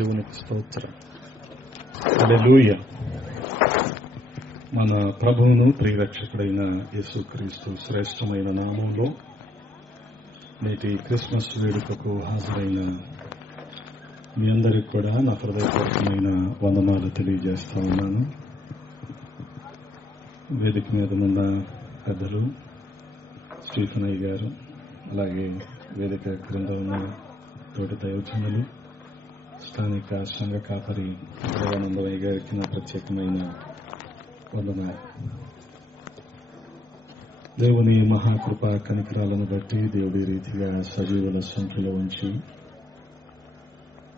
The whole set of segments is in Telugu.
దేవునికి స్తోత్రం. హల్లెలూయా. మన ప్రభువును ప్రియరక్షకుడైన యేసుక్రీస్తు శ్రేష్టమైన నామంలో నేటి క్రిస్మస్ వేడుకకు హాజరైన మీ అందరికి కూడా నా హృదయపూర్వకమైన వందనాలు తెలియజేస్తా ఉన్నాను. వేదిక మీద ఉన్న పెద్దలు శ్రీఫనయ్య గారు, అలాగే వేదిక క్రింద ఉన్న తోటి దైవజనులు, స్థానిక సంఘ కాపరి దేవానందయ్య గారికి నా ప్రత్యేకమైన వందనాలు. దేవుని మహాకృప కనికరాలను బట్టి దేవుడి రీతిగా సజీవుల సంఖ్యలో ఉంచి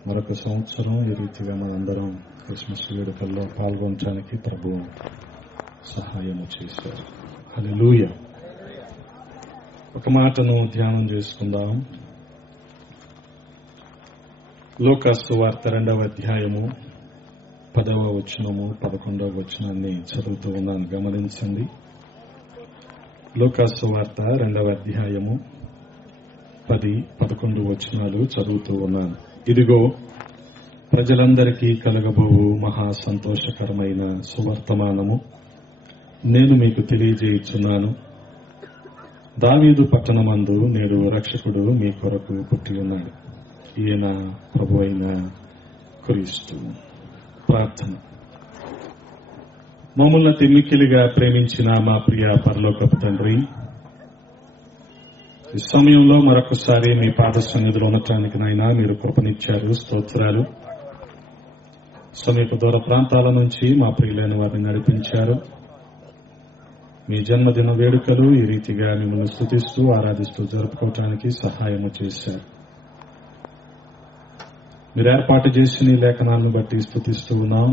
మరొక సంవత్సరం ఈ రీతిగా మనందరం క్రిస్మస్ వేడుకల్లో పాల్గొనడానికి ప్రభు సహాయం చేశారు. హల్లెలూయా. ఒక మాటను ధ్యానం చేసుకుందాం. లూకాసు సువార్త 2వ అధ్యాయము 10వ వచనము 11వ వచనాన్ని చదువుతూ ఉన్నాను, గమనించండి. లూకాసు సువార్త 2వ అధ్యాయము 10, 11 వచనాలు చదువుతూ ఉన్నాను. ఇదిగో, ప్రజలందరికీ కలగబోవు మహా సంతోషకరమైన సువర్తమానము నేను మీకు తెలియజేయుచున్నాను. దావీదు పట్టణమందు నేడు రక్షకుడు మీ కొరకు పుట్టి ఉన్నాడు. ఈయన ప్రభు అయిన క్రీస్తు. ప్రార్థన. మమ్మల్ని తిమ్మికిలిగా ప్రేమించిన మా ప్రియ పరలోకపు తండ్రి, ఈ సమయంలో మరొకసారి మీ పాద సన్నిధిలో ఉండటానికి నాయన మీరు కృపనిచ్చారు. స్తోత్రాలు. సమీప దూర ప్రాంతాల నుంచి మా ప్రియులైన వారిని నడిపించారు. మీ జన్మదిన వేడుకలు ఈ రీతిగా మిమ్మల్ని స్తుతిస్తూ ఆరాధిస్తూ జరుపుకోవటానికి సహాయము చేశారు. మీరు ఏర్పాటు చేసిన ఈ లేఖనాలను బట్టి స్తుతిస్తూ ఉన్నాం.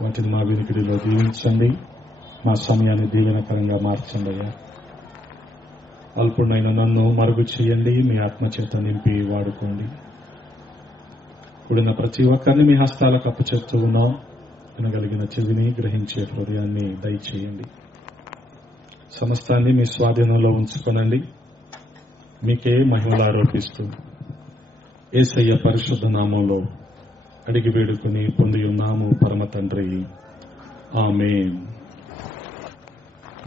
వాటిని మా వినికిడిలో దీవించండి. మా సమయాన్ని దీవెనకరంగా మార్చండి అయ్యా. అల్పుడైన నన్ను మరుగు చేయండి. మీ ఆత్మచేత నింపి వాడుకోండి. కూడిన ప్రతి ఒక్కరిని మీ హస్తాలకు అప్పచెప్తూ ఉన్నాం. వినగలిగిన చెవిని, గ్రహించే హృదయాన్ని దయచేయండి. సమస్తాన్ని మీ స్వాధీనంలో ఉంచుకోనండి. మీకే మహిమలు ఆరోపిస్తూ యేసయ్య పరిశుద్ధ నామంలో అడిగి వేడుకుని పొంది ఉన్నాము పరమ తండ్రి. ఆమేన్.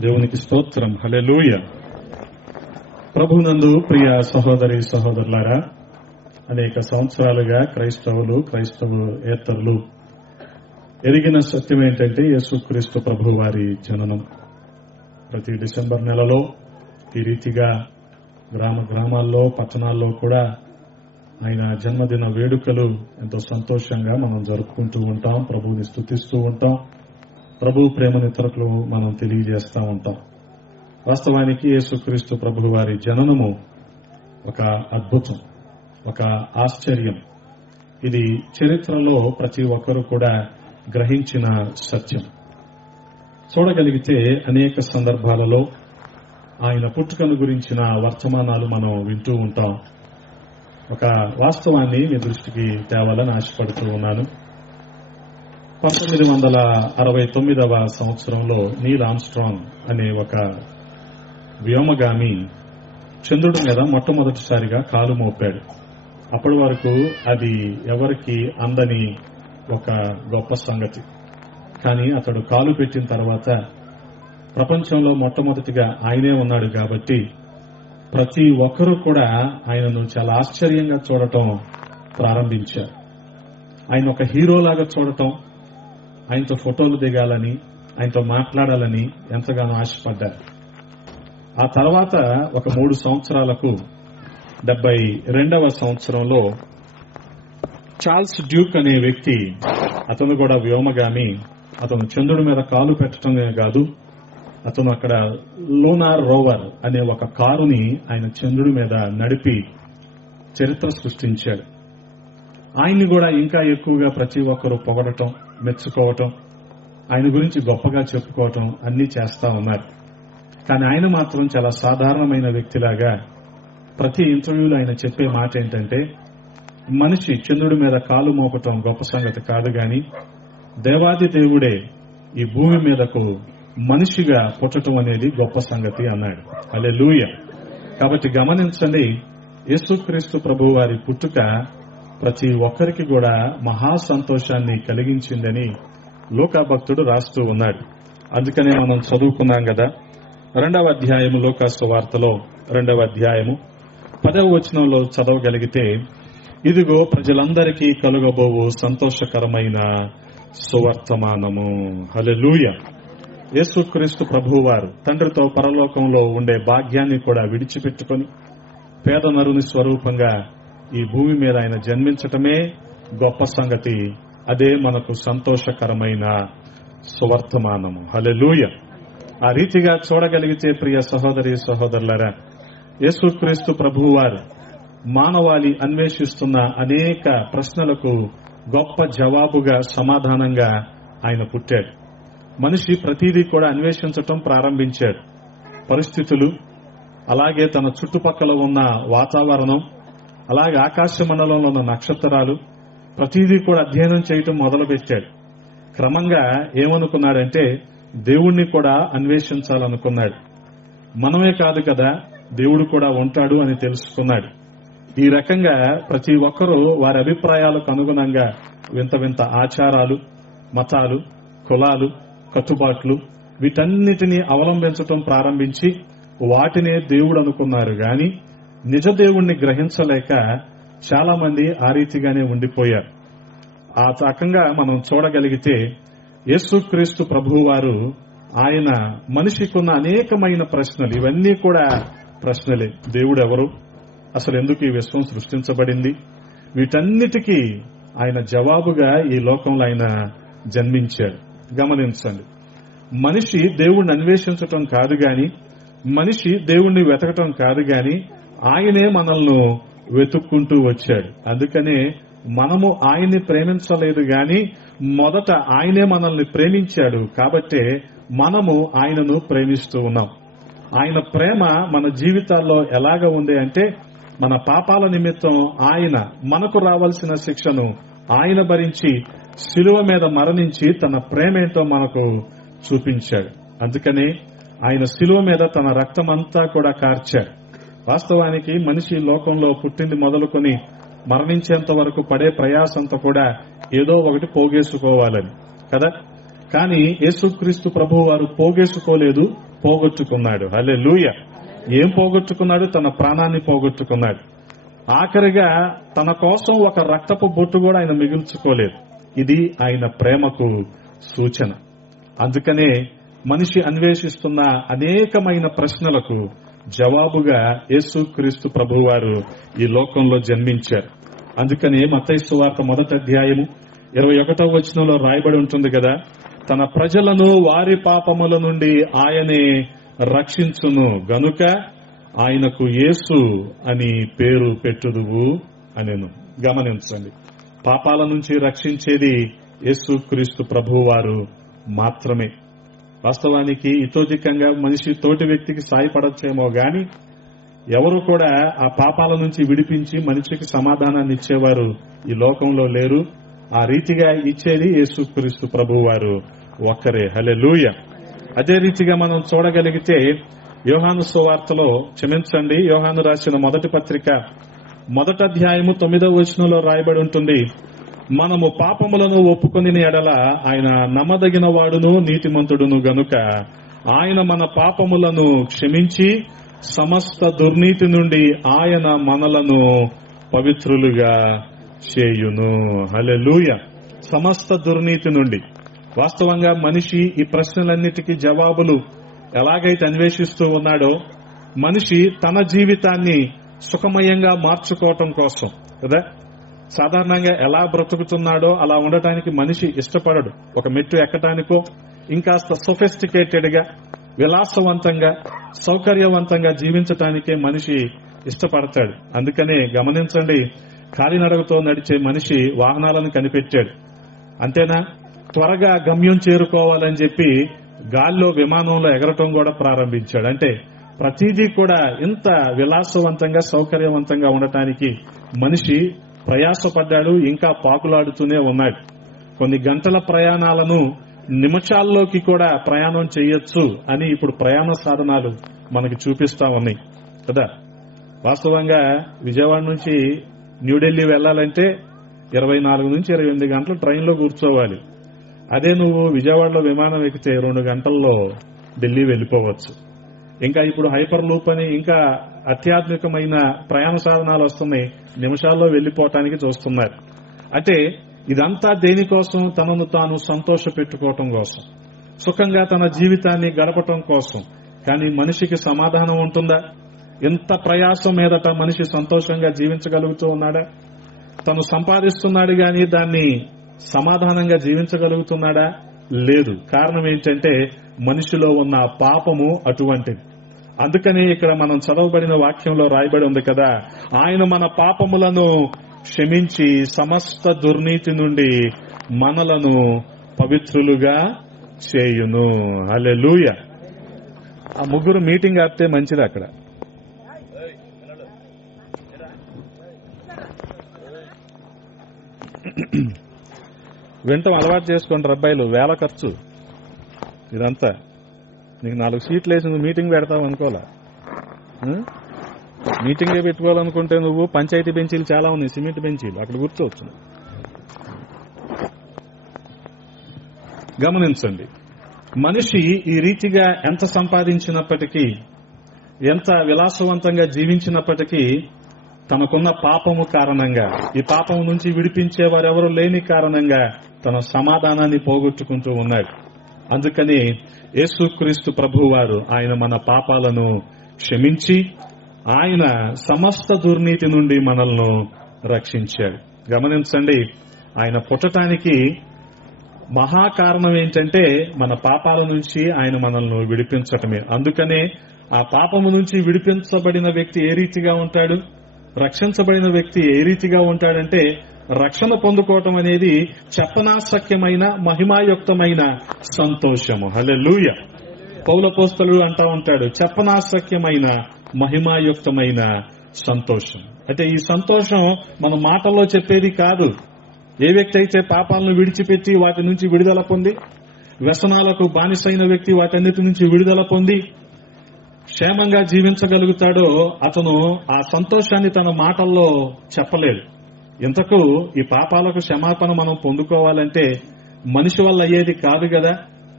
దేవునికి స్తోత్రం. హల్లెలూయా. ప్రభునందు ప్రియ సహోదరి సహోదరులారా, అనేక సంవత్సరాలుగా క్రైస్తవులు ఎరిగిన సత్యం ఏంటంటే యేసుక్రీస్తు ప్రభు వారి జననం. ప్రతి డిసెంబర్ నెలలో ఈ రీతిగా గ్రామాల్లో పట్టణాల్లో కూడా ఆయన జన్మదిన వేడుకలు ఎంతో సంతోషంగా మనం జరుపుకుంటూ ఉంటాం. ప్రభువుని స్తుతిస్తూ ఉంటాం. ప్రభు ప్రేమను ఇతరులకు మనం తెలియజేస్తూ ఉంటాం. వాస్తవానికి యేసుక్రీస్తు ప్రభు వారి జననము ఒక అద్భుతం, ఒక ఆశ్చర్యం. ఇది చరిత్రలో ప్రతి ఒక్కరూ కూడా గ్రహించిన సత్యం. చూడగలిగితే అనేక సందర్భాలలో ఆయన పుట్టుకను గురించిన వర్తమానాలు మనం వింటూ ఉంటాం. ఒక వాస్తవాన్ని మీ దృష్టికి తేవాలని ఆశపడుతూ ఉన్నాను. 1969వ సంవత్సరంలో నీల్ ఆర్మ్స్ట్రాంగ్ అనే ఒక వ్యోమగామి చంద్రుడి మీద మొట్టమొదటిసారిగా కాలు మోపాడు. అప్పటి వరకు అది ఎవరికి అందని ఒక గొప్ప సంగతి. కానీ అతడు కాలు పెట్టిన తర్వాత ప్రపంచంలో మొట్టమొదటిగా ఆయనే ఉన్నాడు కాబట్టి ప్రతి ఒక్కరూ కూడా ఆయనను చాలా ఆశ్చర్యంగా చూడటం ప్రారంభించారు. ఆయన ఒక హీరోలాగా చూడటం, ఆయనతో ఫోటోలు దిగాలని, ఆయనతో మాట్లాడాలని ఎంతగానో ఆశపడ్డారు. ఆ తర్వాత ఒక 3 సంవత్సరాలకు 72వ సంవత్సరంలో చార్ల్స్ డ్యూక్ అనే వ్యక్తి, అతను కూడా వ్యోమగామి, అతను చంద్రుడి మీద కాలు పెట్టడమే కాదు, అతను అక్కడ లూనార్ రోవర్ అనే ఒక కారుని ఆయన చంద్రుడి మీద నడిపి చరిత్ర సృష్టించాడు. ఆయన్ని కూడా ఇంకా ఎక్కువగా ప్రతి ఒక్కరూ పొగడటం, మెచ్చుకోవటం, ఆయన గురించి గొప్పగా చెప్పుకోవటం అన్నీ చేస్తా ఉన్నారు. కానీ ఆయన మాత్రం చాలా సాధారణమైన వ్యక్తిలాగా ప్రతి ఇంటర్వ్యూలో ఆయన చెప్పే మాట ఏంటంటే, మనిషి చంద్రుడి మీద కాలు మోపటం గొప్ప సంగతి కాదు, గాని దేవాది దేవుడే ఈ భూమి మీదకు మనిషిగా పుట్టడం అనేది గొప్ప సంగతి అన్నాడు. హల్లెలూయా. కాబట్టి గమనించండి, యేసుక్రీస్తు ప్రభు వారి పుట్టుక ప్రతి ఒక్కరికి కూడా మహా సంతోషాన్ని కలిగించిందని లూకా భక్తుడు రాస్తూ ఉన్నాడు. అందుకనే మనం చదువుకున్నాం కదా, 2వ అధ్యాయము లూకా సువార్తలో 2వ అధ్యాయము 10వ వచనంలో చదవగలిగితే, ఇదిగో ప్రజలందరికీ కలుగబోవు సంతోషకరమైన సువర్తమానము. హల్లెలూయా. యేసుక్రీస్తు ప్రభువారు తండ్రితో పరలోకంలో ఉండే భాగ్యాన్ని కూడా విడిచిపెట్టుకొని పేద నరుని స్వరూపంగా ఈ భూమి మీద ఆయన జన్మించటమే గొప్ప సంగతి. అదే మనకు సంతోషకరమైన సువర్తమానము. హల్లెలూయా. ఆ రీతిగా చూడగలిగితే ప్రియ సహోదరి సహోదరులారా, యేసుక్రీస్తు ప్రభువారు మానవాళి అన్వేషిస్తున్న అనేక ప్రశ్నలకు గొప్ప జవాబుగా, సమాధానంగా ఆయన పుట్టాడు. మనిషి ప్రతిదీ కూడా అన్వేషించటం ప్రారంభించాడు. పరిస్థితులు, అలాగే తన చుట్టుపక్కల ఉన్న వాతావరణం, అలాగే ఆకాశ మండలంలో ఉన్న నక్షత్రాలు, ప్రతిదీ కూడా అధ్యయనం చేయటం మొదలుపెట్టాడు. క్రమంగా ఏమనుకున్నాడంటే దేవుణ్ణి కూడా అన్వేషించాలనుకున్నాడు. మనమే కాదు కదా, దేవుడు కూడా ఉంటాడు అని తెలుసుకున్నాడు. ఈ రకంగా ప్రతి ఒక్కరూ వారి అభిప్రాయాలకు అనుగుణంగా వింత వింత ఆచారాలు, మతాలు, కులాలు, కట్టుబాట్లు వీటన్నిటినీ అవలంబించటం ప్రారంభించి వాటినే దేవుడు అనుకున్నారు గాని నిజ దేవుణ్ణి గ్రహించలేక చాలా మంది ఆ రీతిగానే ఉండిపోయారు. ఆ రకంగా మనం చూడగలిగితే యేసుక్రీస్తు ప్రభువారు ఆయన మనిషికున్న అనేకమైన ప్రశ్నలు, ఇవన్నీ కూడా ప్రశ్నలే. దేవుడు ఎవరు, అసలు ఎందుకు ఈ విశ్వం సృష్టించబడింది, వీటన్నిటికీ ఆయన జవాబుగా ఈ లోకంలో ఆయన జన్మించాడు. గమనించండి, మనిషి దేవుణ్ణి అన్వేషించటం కాదు గాని, మనిషి దేవుణ్ణి వెతకటం కాదు గాని ఆయనే మనల్ని వెతుక్కుంటూ వచ్చాడు. అందుకనే మనము ఆయన్ని ప్రేమించలేదు గాని మొదట ఆయనే మనల్ని ప్రేమించాడు. కాబట్టే మనము ఆయనను ప్రేమిస్తూ ఉన్నాం. ఆయన ప్రేమ మన జీవితాల్లో ఎలాగ ఉంది అంటే, మన పాపాల నిమిత్తం ఆయన మనకు రావాల్సిన శిక్షను ఆయన భరించి శిలువ మీద మరణించి తన ప్రేమేంటో మనకు చూపించాడు. అందుకనే ఆయన శిలువ మీద తన రక్తమంతా కూడా కార్చాడు. వాస్తవానికి మనిషి లోకంలో పుట్టింది మొదలుకొని మరణించేంత వరకు పడే ప్రయాసంతా కూడా ఏదో ఒకటి పోగేసుకోవాలని కదా. కానీ యేసుక్రీస్తు ప్రభువు వారు పోగేసుకోలేదు, పోగొట్టుకున్నాడు. హల్లెలూయా. ఏం పోగొట్టుకున్నాడు? తన ప్రాణాన్ని పోగొట్టుకున్నాడు. ఆఖరిగా తన కోసం ఒక రక్తపు బొట్టు కూడా ఆయన మిగుల్చుకోలేదు. ఇది ఆయన ప్రేమకు సూచన. అందుకనే మనిషి అన్వేషిస్తున్న అనేకమైన ప్రశ్నలకు జవాబుగా యేసుక్రీస్తు ప్రభువారు ఈ లోకంలో జన్మించారు. అందుకనే మత్తయి సువార్త 1వ అధ్యాయము 21వ వచనంలో రాయబడి ఉంటుంది కదా, తన ప్రజలను వారి పాపముల నుండి ఆయనే రక్షించును గనుక ఆయనకు యేసు అని పేరు పెట్టుదువు అనెను. గమనించండి, పాపాల నుంచి రక్షించేది యేసుక్రీస్తు ప్రభువారు మాత్రమే. వాస్తవానికి ఇతోధికంగా మనిషి తోటి వ్యక్తికి సాయపడచ్చేమో గాని ఎవరు కూడా ఆ పాపాల నుంచి విడిపించి మనిషికి సమాధానాన్ని ఇచ్చేవారు ఈ లోకంలో లేరు. ఆ రీతిగా ఇచ్చేది యేసుక్రీస్తు ప్రభువారు ఒక్కరే. హల్లెలూయా. అదే రీతిగా మనం చూడగలిగితే యోహాను సువార్తలో, క్షమించండి, యోహాను రాసిన మొదటి పత్రిక 1వ అధ్యాయము 9వ వచనంలో రాయబడి ఉంటుంది, మనము పాపములను ఒప్పుకొని ఎడల ఆయన నమ్మదగిన వాడును నీతిమంతుడును గనుక ఆయన మన పాపములను క్షమించి సమస్త దుర్నీతి నుండి ఆయన మనలను పవిత్రులుగా చేయును. హల్లెలూయా. సమస్త దుర్నీతి నుండి. వాస్తవంగా మనిషి ఈ ప్రశ్నలన్నిటికీ జవాబులు ఎలాగైతే అన్వేషిస్తూ ఉన్నాడో, మనిషి తన జీవితాన్ని సుఖమయంగా మార్చుకోవటం కోసం కదా, సాధారణంగా ఎలా బ్రతుకుతున్నాడో అలా ఉండటానికి మనిషి ఇష్టపడడు. ఒక మెట్టు ఎక్కటానికో ఇంకాస్త సొఫిస్టికేటెడ్ గా, విలాసవంతంగా, సౌకర్యవంతంగా జీవించటానికే మనిషి ఇష్టపడతాడు. అందుకనే గమనించండి, కాలినడకతో నడిచే మనిషి వాహనాలను కనిపెట్టాడు. అంతేనా, త్వరగా గమ్యం చేరుకోవాలని చెప్పి గాల్లో, విమానంలో ఎగరటం కూడా ప్రారంభించాడు. అంటే ప్రతిదీ కూడా ఇంత విలాసవంతంగా, సౌకర్యవంతంగా ఉండటానికి మనిషి ప్రయాసపడ్డాడు. ఇంకా పాకులాడుతూనే ఉన్నాడు. కొన్ని గంటల ప్రయాణాలను నిమిషాల్లోకి కూడా ప్రయాణం చేయొచ్చు అని ఇప్పుడు ప్రయాణ సాధనాలు మనకి చూపిస్తా ఉన్నాయి కదా. వాస్తవంగా విజయవాడ నుంచి న్యూఢిల్లీ వెళ్లాలంటే 24 నుంచి 28 గంటలు ట్రైన్లో కూర్చోవాలి. అదే నువ్వు విజయవాడలో విమానం ఎక్కితే 2 గంటల్లో ఢిల్లీ వెళ్ళిపోవచ్చు. ఇంకా ఇప్పుడు హైపర్ లూప్ అని ఇంకా అత్యాధునికమైన ప్రయాణ సాధనాలు వస్తున్నాయి, నిమిషాల్లో వెళ్లిపోవటానికి చూస్తున్నారు. అంటే ఇదంతా దేనికోసం? తనను తాను సంతోష పెట్టుకోవటం కోసం, సుఖంగా తన జీవితాన్ని గడపటం కోసం. కానీ మనిషికి సమాధానం ఉంటుందా? ఎంత ప్రయాసం మీదట మనిషి సంతోషంగా జీవించగలుగుతూ ఉన్నాడా? తను సంపాదిస్తున్నాడు గాని దాన్ని సమాధానంగా జీవించగలుగుతున్నాడా? లేదు. కారణం ఏంటంటే మనిషిలో ఉన్న పాపము అటువంటిది. అందుకని ఇక్కడ మనం చదవబడిన వాక్యంలో రాయబడి ఉంది కదా, ఆయన మన పాపములను క్షమించి సమస్త దుర్నీతి నుండి మనలను పవిత్రులుగా చేయును. హల్లెలూయా. ఆ ముగ్గురు మీటింగ్ ఆపితే మంచిది. అక్కడ వింటాం అలవాటు చేసుకోండి రబ్బాయిలు. వేల ఖర్చు ఇదంతా. నీకు 4 సీట్లు వేసి నువ్వు మీటింగ్ పెడతావు అనుకోలే. మీటింగే పెట్టుకోవాలనుకుంటే నువ్వు పంచాయతీ బెంచీలు చాలా ఉన్నాయి, సిమెంట్ బెంచీలు, అక్కడ కూర్చోవచ్చు. గమనించండి, మనిషి ఈ రీతిగా ఎంత సంపాదించినప్పటికీ, ఎంత విలాసవంతంగా జీవించినప్పటికీ తనకున్న పాపము కారణంగా, ఈ పాపం నుంచి విడిపించే వారెవరూ లేని కారణంగా తన సమాధానాన్ని పోగొట్టుకుంటూ ఉన్నాడు. అందుకని యేసుక్రీస్తు ప్రభువారు ఆయన మన పాపాలను క్షమించి ఆయన సమస్త దుర్నీతి నుండి మనల్ని రక్షించాడు. గమనించండి, ఆయన పుట్టడానికి మహాకారణం ఏంటంటే మన పాపాల నుంచి ఆయన మనల్ని విడిపించటమే. అందుకనే ఆ పాపము నుంచి విడిపించబడిన వ్యక్తి ఏ రీతిగా ఉంటాడు, రక్షించబడిన వ్యక్తి ఏ రీతిగా ఉంటాడంటే, రక్షణ పొందుకోవటం అనేది చెప్పనాశక్యమైన మహిమాయుక్తమైన సంతోషము. హల్లెలూయా. పౌలపోస్తలుడు అంటా ఉంటాడు, చెప్పనాశక్యమైన మహిమాయుక్తమైన సంతోషం. అంటే ఈ సంతోషం మన మాటల్లో చెప్పేది కాదు. ఏ వ్యక్తి అయితే పాపాలను విడిచిపెట్టి వాటి నుంచి విడుదల పొంది, వ్యసనాలకు బానిసైన వ్యక్తి వాటన్నిటి నుంచి విడుదల పొంది క్షేమంగా జీవించగలుగుతాడో అతను ఆ సంతోషాన్ని తన మాటల్లో చెప్పలేడు. ఇంతకు ఈ పాపాలకు క్షమాపణ మనం పొందుకోవాలంటే మనిషి వల్ల అయ్యేది కాదు కదా.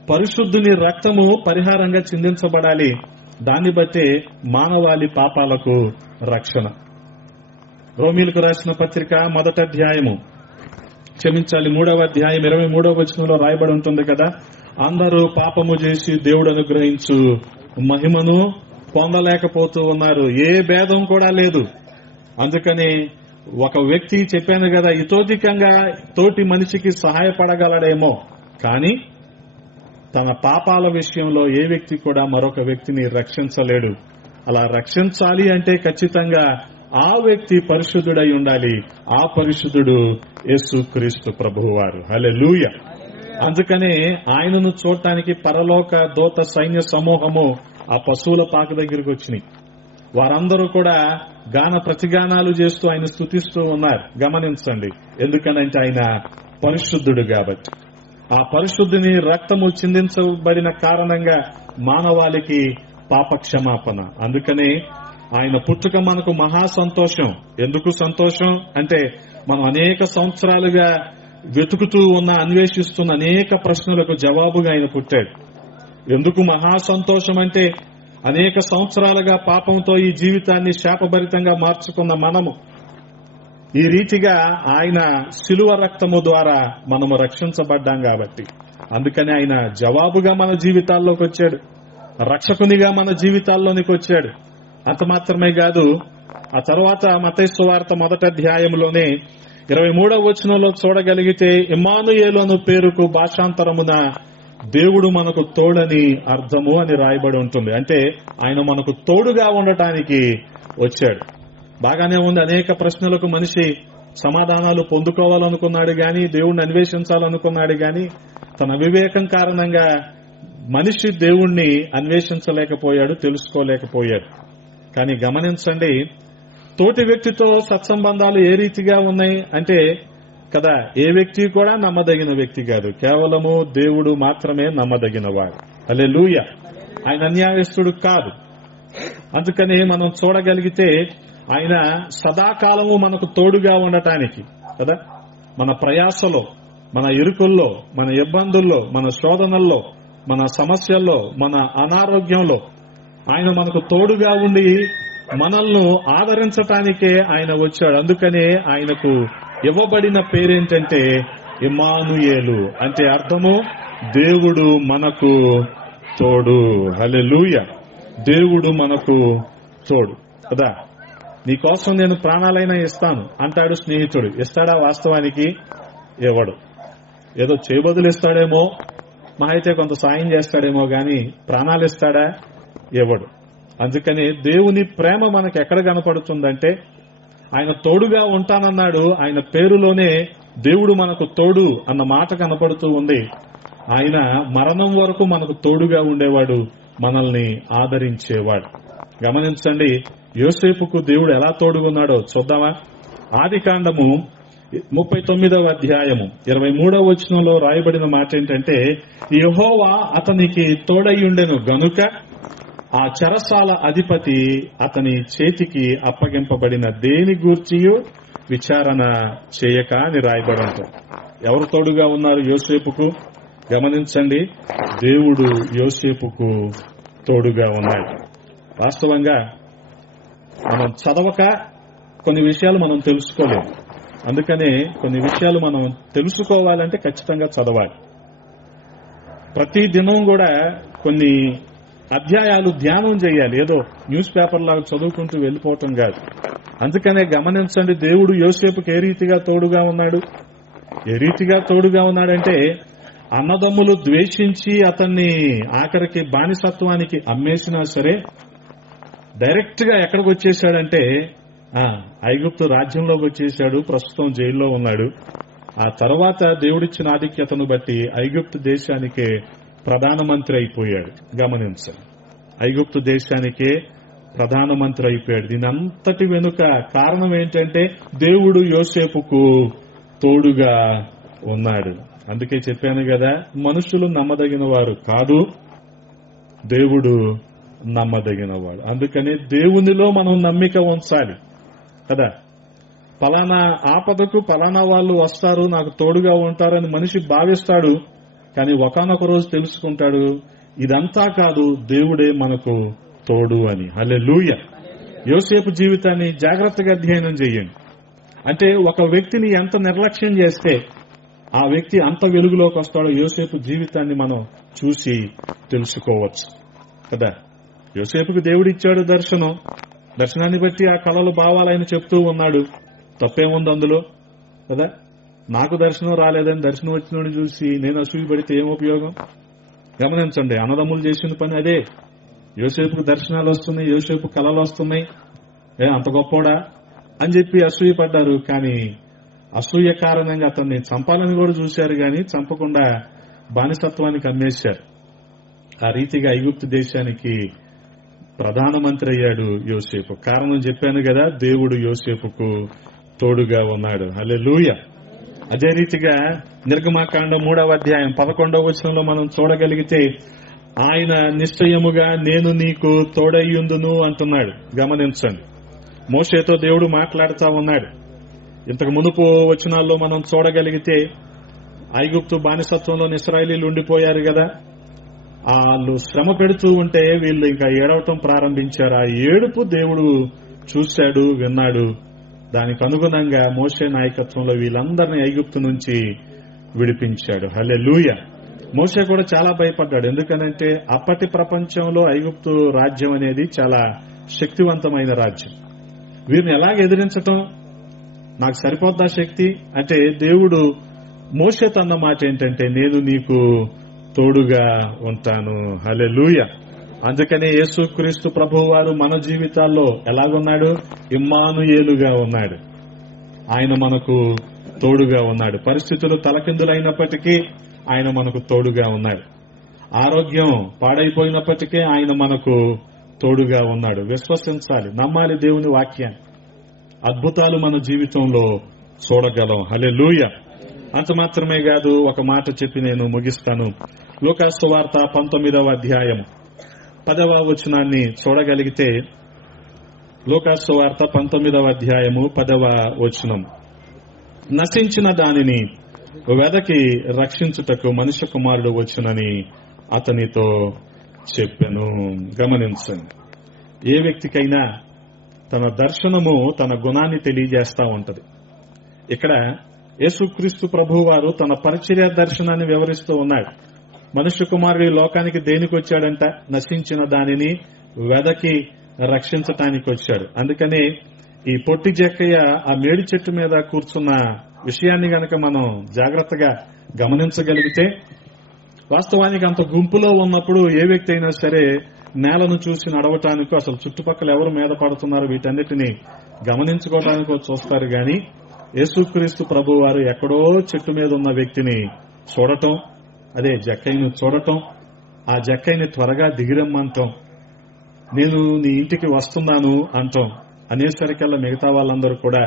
పరిశుద్ధుని రక్తము పరిహారంగా చిందించబడాలి. దాన్ని బట్టే మానవాళి పాపాలకు రక్షణ. రోమీలకు రాసిన పత్రిక 1వ అధ్యాయము, క్షమించాలి 3వ అధ్యాయం 23వ వచనంలో రాయబడి ఉంటుంది కదా, అందరూ పాపము చేసి దేవుడు అనుగ్రహించు మహిమను పొందలేకపోతూ ఉన్నారు. ఏ భేదం కూడా లేదు. అందుకని ఒక వ్యక్తి చెప్పాను కదా, ఇతోధికంగా తోటి మనిషికి సహాయపడగలడేమో, కానీ తన పాపాల విషయంలో ఏ వ్యక్తి కూడా మరొక వ్యక్తిని రక్షించలేడు. అలా రక్షించాలి అంటే ఖచ్చితంగా ఆ వ్యక్తి పరిశుద్ధుడై ఉండాలి. ఆ పరిశుద్ధుడు యేసుక్రీస్తు ప్రభువారు. హల్లెలూయా. అందుకనే ఆయనను చూడటానికి పరలోక దూత సైన్య సమూహము ఆ పశువుల పాక దగ్గరికి వచ్చినాయి. వారందరూ కూడా గాన ప్రతిగానాలు చేస్తూ ఆయన స్తుతిస్తూ ఉన్నారు. గమనించండి, ఎందుకనంటే ఆయన పరిశుద్ధుడు కాబట్టి. ఆ పరిశుద్ధిని రక్తము చిందించబడిన కారణంగా మానవాళికి పాప క్షమాపణ. అందుకనే ఆయన పుట్టుక మనకు మహా సంతోషం. ఎందుకు సంతోషం అంటే, మనం అనేక సంవత్సరాలుగా వెతుకుతూ ఉన్న, అన్వేషిస్తున్న అనేక ప్రశ్నలకు జవాబుగా ఆయన పుట్టాడు. ఎందుకు మహా సంతోషం అంటే, అనేక సంవత్సరాలుగా పాపంతో ఈ జీవితాన్ని శాపభరితంగా మార్చుకున్న మనము ఈ రీతిగా ఆయన శిలువ రక్తము ద్వారా మనము రక్షించబడ్డాం కాబట్టి. అందుకని ఆయన జవాబుగా మన జీవితాల్లోకి వచ్చాడు, రక్షకునిగా మన జీవితాల్లోనికి వచ్చాడు. అంత మాత్రమే కాదు, ఆ తర్వాత మత్తయి సువార్త 1వ అధ్యాయంలోనే 23వ వచనంలో చూడగలిగితే, ఇమ్మానుయేలు అను పేరుకు భాషాంతరమున దేవుడు మనకు తోడని అర్థము అని రాయబడి ఉంటుంది. అంటే ఆయన మనకు తోడుగా ఉండటానికి వచ్చాడు. బాగానే ఉంది. అనేక ప్రశ్నలకు మనిషి సమాధానాలు పొందుకోవాలనుకున్నాడు గాని, దేవుణ్ణి అన్వేషించాలనుకున్నాడు గాని, తన వివేకం కారణంగా మనిషి దేవుణ్ణి అన్వేషించలేకపోయాడు, తెలుసుకోలేకపోయాడు. కానీ గమనించండి, తోటి వ్యక్తితో సత్సంబంధాలు ఏ రీతిగా ఉన్నాయి అంటే కదా, ఏ వ్యక్తి కూడా నమ్మదగిన వ్యక్తి కాదు, కేవలము దేవుడు మాత్రమే నమ్మదగినవాడు. హల్లెలూయా. ఆయన అన్యాయస్తుడు కాదు. అందుకని మనం చూడగలిగితే ఆయన సదాకాలము మనకు తోడుగా ఉండటానికి కదా, మన ప్రయాసలో, మన ఇరుకుల్లో, మన ఇబ్బందుల్లో, మన శోధనల్లో, మన సమస్యల్లో, మన అనారోగ్యంలో ఆయన మనకు తోడుగా ఉండి మనల్ని ఆదరించటానికే ఆయన వచ్చాడు. అందుకనే ఆయనకు ఇవ్వబడిన పేరేంటంటే ఇమ్మానుయేలు, అంటే అర్థము దేవుడు మనకు తోడు. హల్లెలూయా. దేవుడు మనకు తోడు కదా. నీకోసం నేను ప్రాణాలైనా ఇస్తాను అంటాడు స్నేహితుడు. ఇస్తాడా? వాస్తవానికి ఇవ్వడు. ఏదో చేయబదులు ఇస్తాడేమో, మా అయితే కొంత సాయం చేస్తాడేమో గాని ప్రాణాలు ఇస్తాడా? ఇవ్వడు. అందుకని దేవుని ప్రేమ మనకు ఎక్కడ కనపడుతుందంటే ఆయన తోడుగా ఉంటానన్నాడు. ఆయన పేరులోనే దేవుడు మనకు తోడు అన్న మాట కనపడుతూ ఉంది. ఆయన మరణం వరకు మనకు తోడుగా ఉండేవాడు, మనల్ని ఆదరించేవాడు. గమనించండి, యోసేపుకు దేవుడు ఎలా తోడుగున్నాడో చూద్దామా? ఆదికాండము 39వ అధ్యాయము 23వ వచనంలో రాయబడిన మాట ఏంటంటే, యెహోవా అతనికి తోడయ్యుండెను గనుక ఆ చెరసాల అధిపతి అతని చేతికి అప్పగింపబడిన దేని గూర్చియు విచారణ చేయక అని రాయబడంతో. ఎవరు తోడుగా ఉన్నారు యోసేపుకు? గమనించండి, దేవుడు యోసేపుకు తోడుగా ఉన్నాడు. వాస్తవంగా మనం చదవక కొన్ని విషయాలు మనం తెలుసుకోలేము. అందుకనే కొన్ని విషయాలు మనం తెలుసుకోవాలంటే ఖచ్చితంగా చదవాలి. ప్రతి దినం కూడా కొన్ని అధ్యాయాలు ధ్యానం చేయాలి. ఏదో న్యూస్ పేపర్ లాగా చదువుకుంటూ వెళ్ళిపోవటం కాదు. అందుకనే గమనించండి, దేవుడు యోసేపుకి ఏ రీతిగా తోడుగా ఉన్నాడు. ఏ రీతిగా తోడుగా ఉన్నాడంటే, అన్నదమ్ములు ద్వేషించి అతన్ని ఆఖరికి బానిసత్వానికి అమ్మేసినా సరే డైరెక్ట్ గా ఎక్కడికి వచ్చేశాడంటే ఐగుప్తు రాజ్యంలోకి వచ్చేశాడు. ప్రస్తుతం జైల్లో ఉన్నాడు. ఆ తర్వాత దేవుడిచ్చిన ఆధిక్యతను బట్టి ఐగుప్తు దేశానికే ప్రధానమంత్రి అయిపోయాడు. గమనించండి, ఐగుప్తు దేశానికే ప్రధానమంత్రి అయిపోయాడు. దీని అంతటి వెనుక కారణం ఏంటంటే దేవుడు యోసేపుకు తోడుగా ఉన్నాడు. అందుకే చెప్పాను కదా, మనుషులు నమ్మదగిన వారు కాదు, దేవుడు నమ్మదగినవాడు. అందుకని దేవునిలో మనం నమ్మిక ఉంచాలి కదా. పలానా ఆపదకు పలానా వాళ్ళు వస్తారు, నాకు తోడుగా ఉంటారని మనిషి భావిస్తాడు. కానీ ఒకానొక రోజు తెలుసుకుంటాడు, ఇదంతా కాదు, దేవుడే మనకు తోడు అని. హల్లెలూయా. యోసేపు జీవితాన్ని జాగ్రత్తగా అధ్యయనం చేయండి. అంటే ఒక వ్యక్తిని ఎంత నిర్లక్ష్యం చేస్తే ఆ వ్యక్తి అంత వెలుగులోకి వస్తాడో యోసేపు జీవితాన్ని మనం చూసి తెలుసుకోవచ్చు కదా. యోసేపుకు దేవుడిచ్చాడు దర్శనం. దర్శనాన్ని బట్టి ఆ కళలు భావాలని చెప్తూ ఉన్నాడు. తప్పేముంది అందులో కదా. నాకు దర్శనం రాలేదని దర్శనం వచ్చినోడిని చూసి నేను అసూయ పడితే ఏం ఉపయోగం? గమనించండి, అన్నదమ్ములు చేసిన పని అదే. యోసేపుకు దర్శనాలు వస్తున్నాయి, యోసేపు కళలు వస్తున్నాయి, అంత గొప్పోడా అని చెప్పి అసూయ పడ్డారు. కానీ అసూయ కారణంగా అతన్ని చంపాలని కూడా చూశారు, కానీ చంపకుండా బానిసత్వానికి అమ్మేశారు. ఆ రీతిగా ఐగుప్తు దేశానికి ప్రధానమంత్రి అయ్యాడు యోసేపు. కారణం చెప్పాను కదా, దేవుడు యోసేపుకు తోడుగా ఉన్నాడు. హల్లెలూయా. అదే రీతిగా నిర్గమాకాండం 3వ అధ్యాయం 11వ వచనంలో మనం చూడగలిగితే, ఆయన నిశ్చయముగా నేను నీకు తోడయ్యుందును అంటున్నాడు. గమనించండి, మోషేతో దేవుడు మాట్లాడుతూ ఉన్నాడు. ఇంతకు మునుపు వచనాల్లో మనం చూడగలిగితే ఐగుప్తు బానిసత్వంలో ఇశ్రాయేలీలు ఉండిపోయారు కదా. వాళ్ళు శ్రమ పెడుతూ ఉంటే వీళ్ళు ఇంకా ఏడవటం ప్రారంభించారు. ఆ ఏడుపు దేవుడు చూశాడు, విన్నాడు. దానికి అనుగుణంగా మోషే నాయకత్వంలో వీళ్ళందరినీ ఐగుప్తు నుంచి విడిపించాడు. హల్లెలూయా. మోషే కూడా చాలా భయపడ్డాడు. ఎందుకనంటే అప్పటి ప్రపంచంలో ఐగుప్తు రాజ్యం అనేది చాలా శక్తివంతమైన రాజ్యం. వీరిని ఎలాగ ఎదిరించటం, నాకు సరిపోద్దా శక్తి అంటే, దేవుడు మోషేతో అన్న మాట ఏంటంటే, నేను నీకు తోడుగా ఉంటాను. హల్లెలూయా. అందుకనే యేసుక్రీస్తు ప్రభువు వారు మన జీవితాల్లో ఎలాగున్నాడు? ఇమ్మానుయేలుగా ఉన్నాడు. ఆయన మనకు తోడుగా ఉన్నాడు. పరిస్థితులు తలకిందులైనప్పటికీ ఆయన మనకు తోడుగా ఉన్నాడు. ఆరోగ్యం పాడైపోయినప్పటికీ ఆయన మనకు తోడుగా ఉన్నాడు. విశ్వసించాలి, నమ్మాలి దేవుని వాక్యాన్ని. అద్భుతాలు మన జీవితంలో చూడగలం. హల్లెలూయా. అంత మాత్రమే కాదు, ఒక మాట చెప్పి నేను ముగిస్తాను. లూకాసు సువార్త 19వ అధ్యాయం 10వ వచనాన్ని చూడగలిగితే, లూకాసు సువార్త 19వ అధ్యాయము 10వ వచనం, నశించిన దానిని వెదకి రక్షించుటకు మనుష్య కుమారుడు వచ్చునని అతనితో చెప్పెను. గమనించండి, ఏ వ్యక్తికైనా తన దర్శనము తన గుణాన్ని తెలియజేస్తా ఉంటది. ఇక్కడ యేసుక్రీస్తు ప్రభువు వారు తన పరిచర్య దర్శనాన్ని వివరిస్తూ ఉన్నాడు. మనుష్య కుమారుడు లోకానికి దేనికి వచ్చాడంట? నశించిన దానిని వెదకి రక్షించటానికి వచ్చాడు. అందుకని ఈ పొట్టి జక్కయ్య ఆ మేడి చెట్టు మీద కూర్చున్న విషయాన్ని గనక మనం జాగ్రత్తగా గమనించగలిగితే, వాస్తవానికి అంత గుంపులో ఉన్నప్పుడు ఏ వ్యక్తి అయినా సరే నేలను చూసి నడవటానికి, అసలు చుట్టుపక్కల ఎవరు మీద పడుతున్నారు వీటన్నిటిని గమనించుకోవడానికి చూస్తారు. గాని యేసుక్రీస్తు ప్రభు వారు ఎక్కడో చెట్టు మీద ఉన్న వ్యక్తిని చూడటం, అదే జక్కయ్యను చూడటం, ఆ జక్కయ్యని త్వరగా దిగిరమ్మంటాం, నేను నీ ఇంటికి వస్తున్నాను అంటాం అనేసరికల్లా మిగతా వాళ్ళందరూ కూడా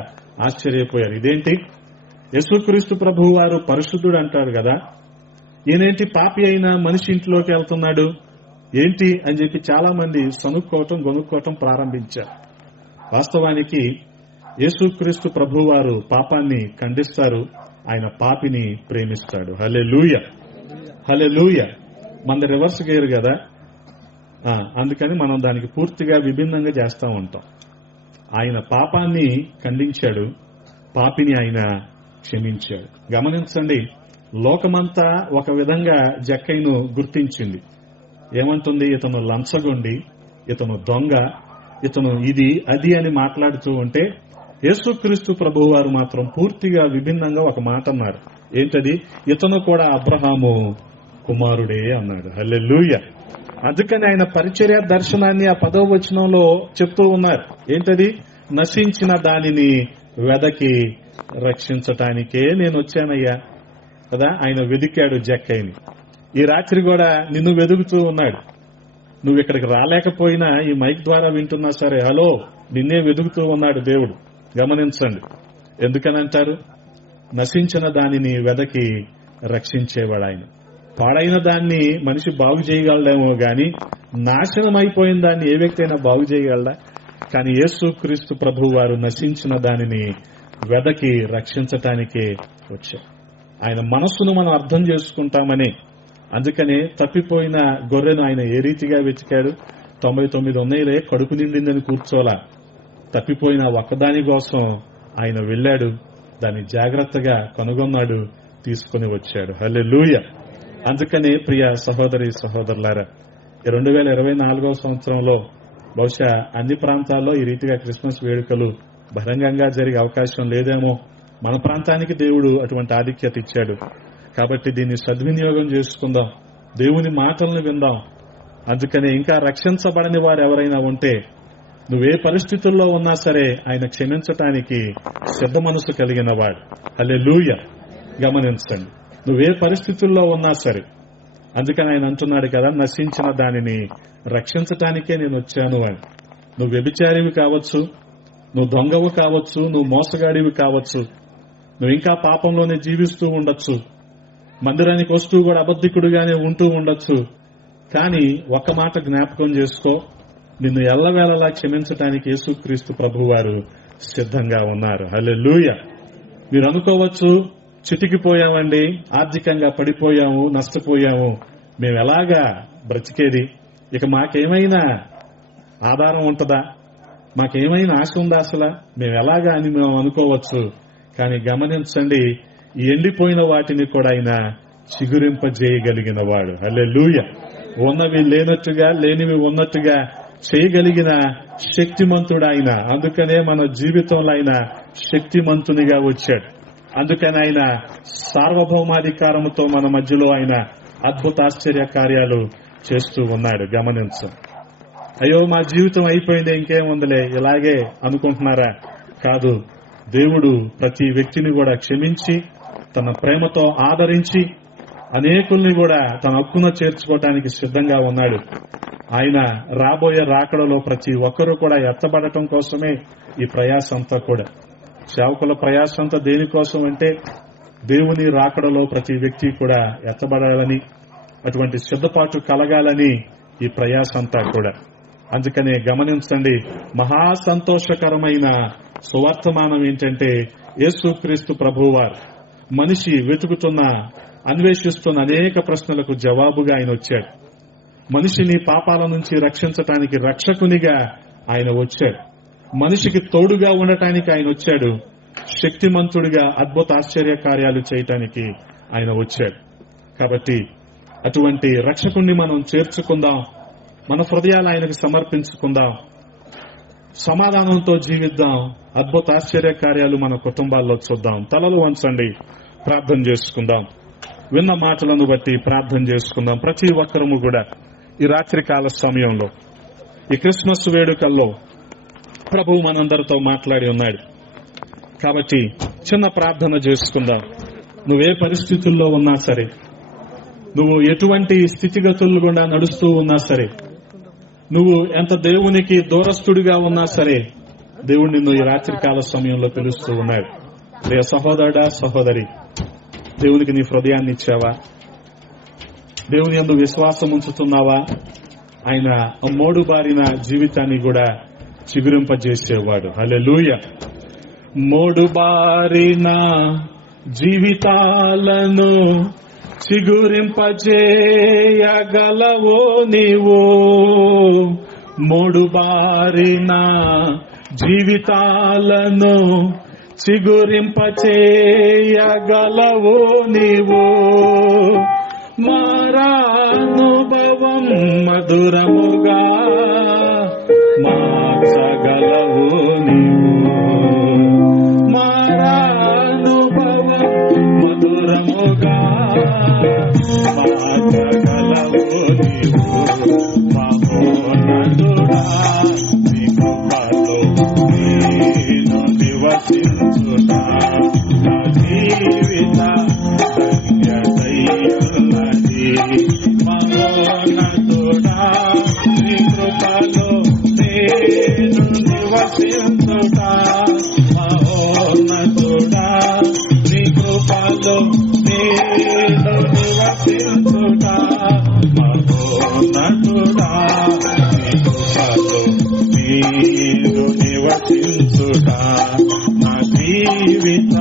ఆశ్చర్యపోయారు. ఇదేంటి, యేసుక్రీస్తు ప్రభు వారు పరిశుద్ధుడు అంటారు కదా, ఈయనేంటి పాపి అయిన మనిషి ఇంట్లోకి వెళ్తున్నాడు ఏంటి అని చెప్పి చాలా మంది సనుక్కోవటం గొనుక్కోవటం ప్రారంభించారు. వాస్తవానికి యేసుక్రీస్తు ప్రభు వారు పాపాన్ని ఖండిస్తారు, ఆయన పాపిని ప్రేమిస్తాడు. హల్లెలూయా, హల్లెలూయా. మన రివర్స్ గేరు కదా, అందుకని మనం దానికి పూర్తిగా విభిన్నంగా చేస్తూ ఉంటాం. ఆయన పాపాన్ని ఖండించాడు, పాపిని ఆయన క్షమించాడు. గమనించండి, లోకమంతా ఒక విధంగా జక్కయ్యను గుర్తించింది. ఏమంటుంది? ఇతను లంచగొండి, ఇతను దొంగ, ఇతను ఇది అది అని మాట్లాడుతూ ఉంటే, యేసుక్రీస్తు ప్రభువు వారు మాత్రం పూర్తిగా విభిన్నంగా ఒక మాట అన్నారు. ఏంటది? ఇతను కూడా అబ్రహాము కుమారుడే అన్నాడు. హల్లెలూయా. అందుకని ఆయన పరిచర్య దర్శనాన్ని ఆ 10వ వచనంలో చెప్తూ ఉన్నారు. ఏంటది? నశించిన దానిని వెదకి రక్షించటానికే నేను వచ్చానయ్యా కదా. ఆయన వెదికాడు జక్కయ్యని. ఈ రాత్రి కూడా నిన్ను వెదుగుతూ ఉన్నాడు. నువ్వు ఇక్కడికి రాలేకపోయినా ఈ మైక్ ద్వారా వింటున్నా సరే, హలో, నిన్నే వెదుగుతూ ఉన్నాడు దేవుడు. గమనించండి, ఎందుకనంటారు? నశించిన దానిని వెదకి రక్షించేవాడు ఆయన. పాడైన దాన్ని మనిషి బాగు చేయగలడేమో గాని నాశనం అయిపోయిన దాన్ని ఏ వ్యక్తి అయినా బాగు చేయగలడా? కానీ యేసుక్రీస్తు ప్రభువు వారు నశించిన దానిని వెదకి రక్షించటానికే వచ్చారు. ఆయన మనస్సును మనం అర్థం చేసుకుంటామని, అందుకనే తప్పిపోయిన గొర్రెను ఆయన ఏ రీతిగా వెతికాడు? 99 ఉన్నాయిలే, కడుపు నిండిందని కూర్చోలా, తప్పిపోయిన ఒక్కదాని కోసం ఆయన వెళ్లాడు, దాన్ని జాగ్రత్తగా కనుగొన్నాడు, తీసుకుని వచ్చాడు. హల్లెలూయా. అందుకని ప్రియ సహోదరి సహోదరులారా, 2024వ సంవత్సరంలో బహుశా అన్ని ప్రాంతాల్లో ఈ రీతిగా క్రిస్మస్ వేడుకలు బహిరంగంగా జరిగే అవకాశం లేదేమో. మన ప్రాంతానికి దేవుడు అటువంటి ఆధిక్యత ఇచ్చాడు. కాబట్టి దీన్ని సద్వినియోగం చేసుకుందాం, దేవుని మాటలను విందాం. అందుకనే ఇంకా రక్షించబడని వారు ఎవరైనా ఉంటే, నువ్వే పరిస్థితుల్లో ఉన్నా సరే ఆయన క్షమించటానికి సిద్ధ మనసు కలిగిన వాడు. హల్లెలూయా. గమనించండి, నువ్వే పరిస్థితుల్లో ఉన్నా సరే, అందుకని ఆయన అంటున్నాడు కదా, నశించిన దానిని రక్షించటానికే నేను వచ్చాను అని. నువ్వు వ్యభిచారివి కావచ్చు, నువ్వు దొంగవు కావచ్చు, నువ్వు మోసగాడివి కావచ్చు, నువ్వు ఇంకా పాపంలోనే జీవిస్తూ ఉండొచ్చు, మందిరానికి వస్తూ కూడా అబద్ధికుడుగానే ఉంటూ ఉండొచ్చు. కానీ ఒక్క మాట జ్ఞాపకం చేసుకో, నిన్ను ఎల్లవేళలా క్షమించటానికి యేసుక్రీస్తు ప్రభువు వారు సిద్ధంగా ఉన్నారు. హల్లెలూయా. మీరు అనుకోవచ్చు, చితికిపోయామండి, ఆర్థికంగా పడిపోయాము, నష్టపోయాము, మేము ఎలాగా బ్రతికేది, ఇక మాకేమైనా ఆధారం ఉంటుందా, మాకేమైనా ఆశ ఉందా, అసలు మేము ఎలాగా అని మేము అనుకోవచ్చు. కానీ గమనించండి, ఎండిపోయిన వాటిని కూడా ఆయన చిగురింపజేయగలిగిన వాడు. హల్లెలూయా. ఉన్నవి లేనట్టుగా, లేనివి ఉన్నట్టుగా చేయగలిగిన శక్తిమంతుడు ఆయన. అందుకనే మన జీవితంలో ఆయన శక్తిమంతునిగా వచ్చాడు. అందుకని ఆయన సార్వభౌమాధికారంతో మన మధ్యలో ఆయన అద్భుత ఆశ్చర్య కార్యాలు చేస్తూ ఉన్నాడు. గమనించం. అయ్యో మా జీవితం అయిపోయింది, ఇంకేముందిలే ఇలాగే అనుకుంటున్నారా? కాదు, దేవుడు ప్రతి వ్యక్తిని కూడా క్షమించి తన ప్రేమతో ఆదరించి అనేకుల్ని కూడా తన హక్కున చేర్చుకోవడానికి సిద్ధంగా ఉన్నాడు. ఆయన రాబోయే రాకడలో ప్రతి ఒక్కరూ కూడా ఎత్తబడటం కోసమే ఈ ప్రయాస అంతా కూడా. సేవకుల ప్రయాస అంతా దేనికోసం అంటే, దేవుని రాకడలో ప్రతి వ్యక్తి కూడా ఎత్తబడాలని, అటువంటి సిద్ధపాటు కలగాలని ఈ ప్రయాస అంతా కూడా. అందుకనే గమనించండి, మహా సంతోషకరమైన సువర్తమానం ఏంటంటే, యేసుక్రీస్తు ప్రభువారు మనిషి వెతుకుతున్న, అన్వేషిస్తున్న అనేక ప్రశ్నలకు జవాబుగా ఆయన వచ్చాడు. మనిషిని పాపాల నుంచి రక్షించటానికి రక్షకునిగా ఆయన వచ్చాడు. మనిషికి తోడుగా ఉండటానికి ఆయన వచ్చాడు. శక్తిమంతుడిగా అద్భుత ఆశ్చర్య కార్యాలు చేయటానికి ఆయన వచ్చాడు. కాబట్టి అటువంటి రక్షకుణ్ణి మనం చేర్చుకుందాం, మన హృదయాలు ఆయనకు సమర్పించుకుందాం, సమాధానంతో జీవిద్దాం, అద్భుత ఆశ్చర్య కార్యాలు మన కుటుంబాల్లో చూద్దాం. తలలు వంచండి, ప్రార్థన చేసుకుందాం. విన్న మాటలను బట్టి ప్రార్థన చేసుకుందాం. ప్రతి ఒక్కరము కూడా ఈ రాత్రికాల సమయంలో, ఈ క్రిస్మస్ వేడుకల్లో ప్రభువు మనందరితో మాట్లాడి ఉన్నాడు. కాబట్టి చిన్న ప్రార్థన చేసుకుందాం. నువ్వే పరిస్థితుల్లో ఉన్నా సరే, నువ్వు ఎటువంటి స్థితిగతులు గుండా నడుస్తూ ఉన్నా సరే, నువ్వు ఎంత దేవునికి దూరస్తుడిగా ఉన్నా సరే, దేవుడు నిన్ను ఈ రాత్రికాల సమయంలో పిలుస్తూ ఉన్నాడు. ప్రియ సహోదరుడా, సహోదరి, దేవునికి నీ హృదయాన్ని ఇచ్చావా? దేవుని యందు విశ్వాసం ఉంచుతున్నావా? ఆయన మోడు బారిన జీవితాన్ని కూడా చిగురింపజేసేవాడు. హల్లెలూయా. మోడు బారిన జీవితాలను చిగురింపజేయగలవో నీవు. మోడు బారిన జీవితాలను చిగురింపచేయగలవో నీవు. మారానుభవం మధురముగా మార్చగలవో నీవు. మారానుభవం మధురముగా మార్చగలవో నీవు. మహోన్నతుడా, నీ కృపలో నేను నివసించుతా. నా జీవిత ధన్యతయున్నది. మహోన్నతుడా, నీ కృపలో నేను నివసించుతా. మహోన్నతుడా, నీ కృపలో నేను నివసించుతా. మహోన్నతుడా, నీ కృపలో నేను నివసించుతా. నా జీవిత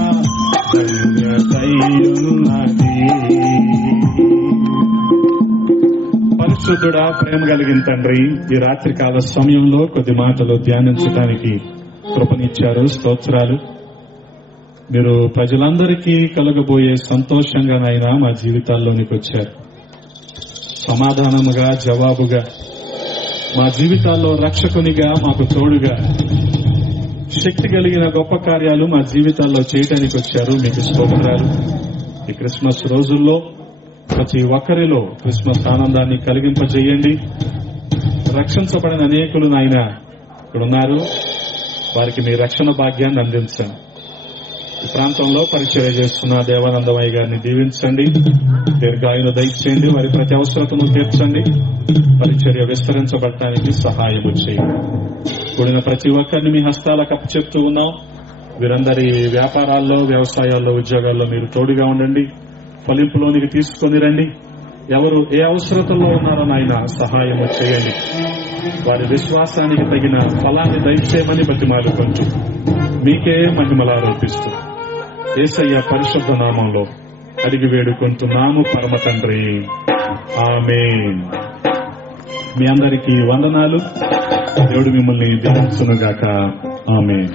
ధన్యతయున్నది. పరిశుద్ధుడా, ప్రేమ కలిగిన తండ్రి, ఈ రాత్రికాల సమయంలో కొద్ది మాటలు ధ్యానించడానికి కృపనిచ్చారు. స్తోత్రాలు. మీరు ప్రజలందరికీ కలగబోయే సంతోషంగానైనా మా జీవితాల్లోనికి వచ్చారు. సమాధానముగా, జవాబుగా, మా జీవితాల్లో రక్షకునిగా, మాకు తోడుగా, శక్తి కలిగిన గొప్ప కార్యాలు మా జీవితాల్లో చేయడానికి వచ్చారు. మీకు స్తోత్రాలు. ఈ క్రిస్మస్ రోజుల్లో ప్రతి ఒక్కరిలో క్రిస్మస్ ఆనందాన్ని కలిగింపజేయండి. రక్షించబడిన అనేకులు నాయన ఇక్కడ ఉన్నారు, వారికి మీ రక్షణ భాగ్యాన్ని అందించండి. ఈ ప్రాంతంలో పరిచర్య చేస్తున్న దేవానందమయ్య గారిని దీవించండి, దీర్ఘాయును దయచేయండి, వారి ప్రతి అవసరతను తీర్చండి, పరిచర్య విస్తరించబడటానికి సహాయం చేయండి. కూడిన ప్రతి ఒక్కరిని మీ హస్తాలకు అప్పచెప్తూ ఉన్నాం. వీరందరి వ్యాపారాల్లో, వ్యవసాయాల్లో, ఉద్యోగాల్లో మీరు తోడుగా ఉండండి, ఫలింపులోనికి తీసుకొని రండి. ఎవరు ఏ అవసరతల్లో ఉన్నారో నాయన సహాయం చేయండి. వారి విశ్వాసానికి తగిన ఫలాన్ని దయచేయమని బతిమాలుకుంటూ మీకే మహిమలారోపిస్తూ యేసయ్య పరిశుద్ధ నామంలో అడిగి వేడుకుంటున్నాము పరమ తండ్రి. ఆమేన్. మీ అందరికీ వందనాలు. దేవుడు మిమ్మల్ని దీవించునుగాక. ఆమేన్.